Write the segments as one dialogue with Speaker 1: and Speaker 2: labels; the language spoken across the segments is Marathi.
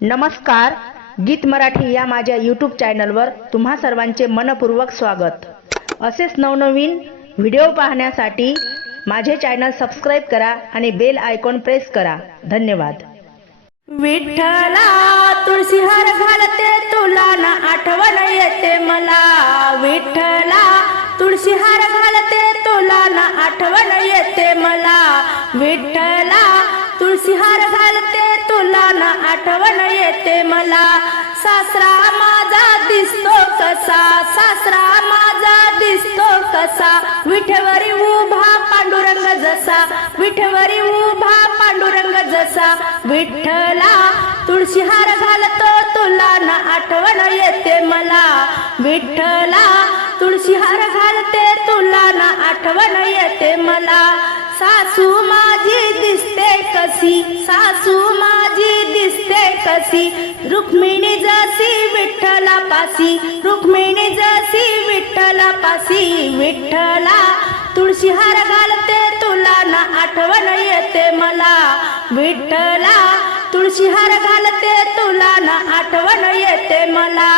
Speaker 1: नमस्कार गीत मराठी या माझ्या यूट्यूब चॅनलवर तुम्हा सर्वांचे मनपूर्वक स्वागत. असेच नवनवीन व्हिडिओ पाहण्यासाठी माझे चॅनल सबस्क्राईब करा आणि बेल आयकॉन प्रेस करा. धन्यवाद.
Speaker 2: विठ्ठला तुळशीहार घालते तुला ना आठवण येते मला. विठ्ठला तुळशीहार घालते तुला ना आठवण येते मला. विठ्ठला तुळशीहार तुला आठवण येते मला. सासरा माझा दिसतो कसा? सासरा माझा दिसतो कसा? विठवरी उभा पांडुरंग जसा. विठवरी उभा पांडुरंग जसा. विठ्ठला तुळशीहार घालतो तुला ना आठवण येते मला. विठ्ठला तुळशीहार घालते तुला ना आठवण येते मला. सासू माझी दिसते कशी? सासू कसी रुक्मिणी जसी विठ्ठला पासी रुक्मिणी जसी विठ्ठला पासी विठ्ठला. तुळशी हार घालते तुला ना आठवण येते मला. विठ्ठला तुळशी हार घालते तुला ना आठवण येते मला.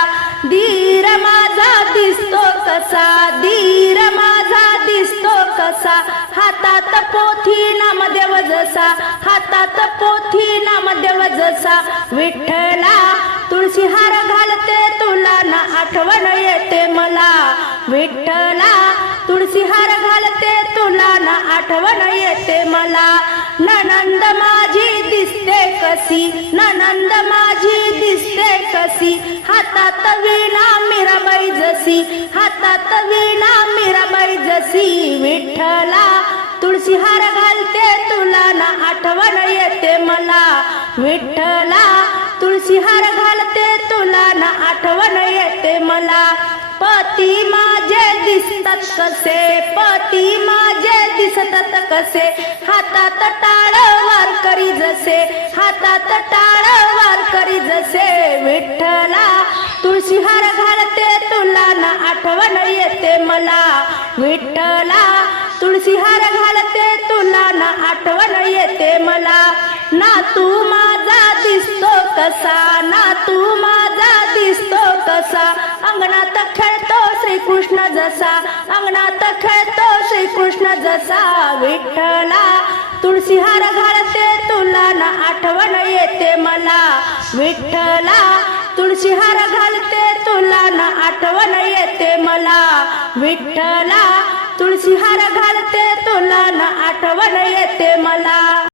Speaker 2: धीर माझा दिसतो कसा धीर माझा दिसतो कसा. हातात पोथी नामदेव जसा हातात पोथी नामदेव जसा विठ्ठला. तुळशीहार घालते तुला ना आठवण येते मला. विठ्ठला तुळशीहार घालते तुला ना आठवण येते मला. ननंद माझी दिसते कशी? ननंद माझी दिसते कशी? हातात वीणा मीराबाई जशी. हातात वीणा मीराबाई जशी. विठ्ठला तुळशीहार घालते तुला विठ्ठला तुळशी हार घालते तुला ना आठवण येते मला. पती माझे दिसतात कसे? पती माझे दिसतात कसे? हातात टाळ वार करी जसे. हातात टाळ वार करी जसे. विठ्ठला तुळशी हार घालते तुला ना आठवण येते मला. विठ्ठला तुळशीहार आठवण येते मला. ना तू माझा दिसतो कसा? ना तू माझा दिसतो कसा? अंगणात खेळतो श्रीकृष्ण जसा. अंगणात खेळतो श्रीकृष्ण जसा. विठ्ठला तुळशीहार घालते तुला. ना आठवण येते मला. विठ्ठला तुळशीहार घालते तुला. ना आठवण येते मला. विठ्ठला तुळशीहार घालते तुला ना आठवण येते मला.